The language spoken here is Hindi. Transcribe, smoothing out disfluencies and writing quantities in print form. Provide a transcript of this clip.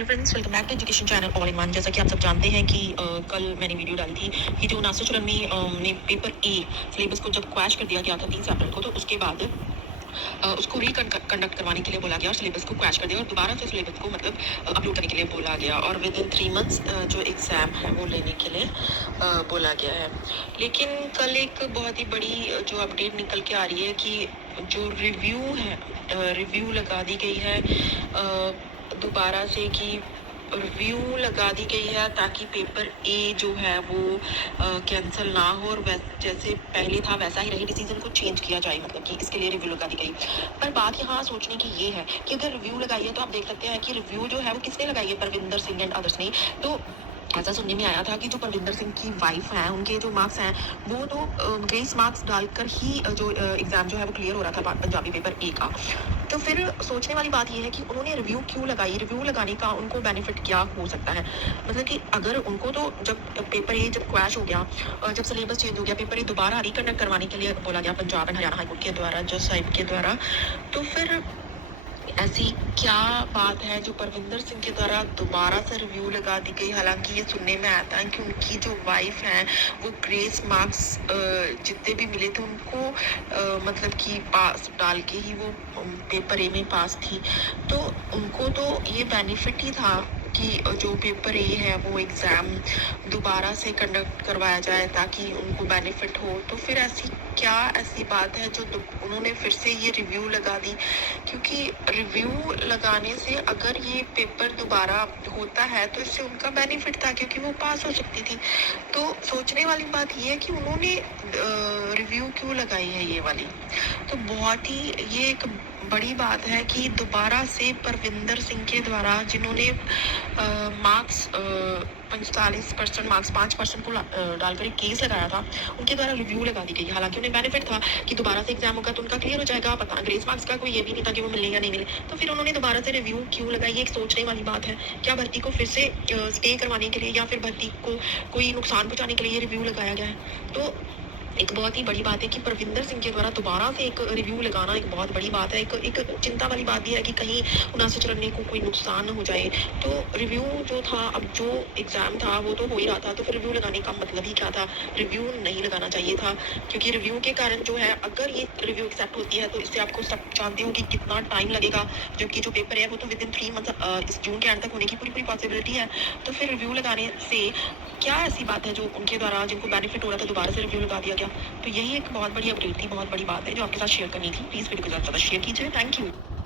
Hello friends, welcome back to education channel all in one. जैसा कि आप सब जानते हैं कि कल मैंने वीडियो डाली थी कि जो नासिर चुरन्नी ने पेपर ए सिलेबस को जब क्रैश कर दिया गया था 3 अप्रैल को, तो उसके बाद उसको कंडक्ट करवाने के लिए बोला गया और सिलेबस को क्रैश कर दिया और दोबारा से सिलेबस को मतलब अपलोड करने के लिए बोला गया और विद इन 3 मंथ्स जो एग्ज़ाम है वो लेने के लिए बोला गया है। लेकिन कल एक बहुत ही बड़ी जो अपडेट निकल के आ रही है कि जो रिव्यू लगा दी गई है दोबारा से कि रिव्यू लगा दी गई है ताकि पेपर ए जो है वो कैंसिल ना हो और जैसे पहले था वैसा ही रहे, डिसीजन को चेंज किया जाए, मतलब कि इसके लिए रिव्यू लगा दी गई। पर बात यहाँ सोचने की ये है कि अगर रिव्यू लगाई है तो आप देख सकते हैं कि रिव्यू जो है वो किसने लगाई है, परविंदर सिंह एंड अदर्स ने। तो ऐसा सुनने में आया था कि जो परविंदर सिंह की वाइफ हैं उनके जो मार्क्स हैं वो तो ग्रेस मार्क्स डालकर ही जो एग्ज़ाम जो है वो क्लियर हो रहा था पंजाबी पेपर ए का। तो फिर सोचने वाली बात ये है कि उन्होंने रिव्यू क्यों लगाई, रिव्यू लगाने का उनको बेनिफिट क्या हो सकता है। मतलब कि अगर उनको तो जब पेपर ए जब क्रैश हो गया, जब सिलेबस चेंज हो गया, पेपर ए दोबारा रिकंडक्ट करवाने के लिए बोला गया पंजाब एंड हरियाणा हाईकोर्ट के द्वारा, जज साहिब के द्वारा, तो फिर ऐसी क्या बात है जो परविंदर सिंह के द्वारा दोबारा से रिव्यू लगा दी गई। हालांकि ये सुनने में आता है कि उनकी जो वाइफ है वो ग्रेस मार्क्स जितने भी मिले थे उनको मतलब कि पास डाल के ही वो पेपर ए में पास थी, तो उनको तो ये बेनिफिट ही था कि जो पेपर ए है वो एग्ज़ाम दोबारा से कंडक्ट करवाया जाए ताकि उनको बेनिफिट हो। तो फिर ऐसी बात है जो उन्होंने फिर से ये रिव्यू लगा दी, क्योंकि रिव्यू लगाने से अगर ये पेपर दोबारा होता है तो इससे उनका बेनिफिट था क्योंकि वो पास हो सकती थी। तो सोचने वाली बात ये है कि उन्होंने रिव्यू क्यों लगाई है ये वाली। तो बहुत ही ये एक बड़ी बात है कि दोबारा से परविंदर सिंह के द्वारा जिन्होंने मार्क्स 45% मार्क्स 5% को डालकर एक केस लगाया था, उनके द्वारा रिव्यू लगा दी गई। हालांकि उन्हें बेनिफिट था कि दोबारा से एग्जाम होगा तो उनका क्लियर हो जाएगा, पता ग्रेस मार्क्स का कोई ये भी नहीं था कि वो मिले या नहीं मिले। तो फिर उन्होंने दोबारा से रिव्यू क्यों लगाई, ये एक सोचने वाली बात है। क्या भर्ती को फिर से स्टे करवाने के लिए या फिर भर्ती को कोई नुकसान पहुंचाने के लिए ये रिव्यू लगाया गया है। तो एक बहुत ही बड़ी बात है कि परविंदर सिंह के द्वारा दोबारा से एक रिव्यू लगाना एक बहुत बड़ी बात है। एक चिंता वाली बात भी है कि कहीं नासिर चुरन्नी को कोई नुकसान न हो जाए। तो रिव्यू जो था, अब जो एग्ज़ाम था वो तो हो ही रहा था, तो फिर रिव्यू लगाने का मतलब ही क्या था। रिव्यू नहीं लगाना चाहिए था क्योंकि रिव्यू के कारण जो है, अगर ये रिव्यू एक्सेप्ट होती है तो इससे आपको सब जानते हो कि कितना टाइम लगेगा, जबकि जो पेपर है वो तो विद इन 3 मंथ इस जून के एंड तक होने की पूरी पॉसिबिलिटी है। तो फिर रिव्यू लगाने से क्या ऐसी बात है जो उनके द्वारा जिनको बेनिफिट हो रहा था दोबारा से रिव्यू लगा दिया गया। तो यही एक बहुत बड़ी अपडेट थी, बहुत बड़ी बात है जो आपके साथ शेयर करनी थी। प्लीज़ वीडियो को ज़्यादा से ज़्यादा शेयर कीजिए। Thank you.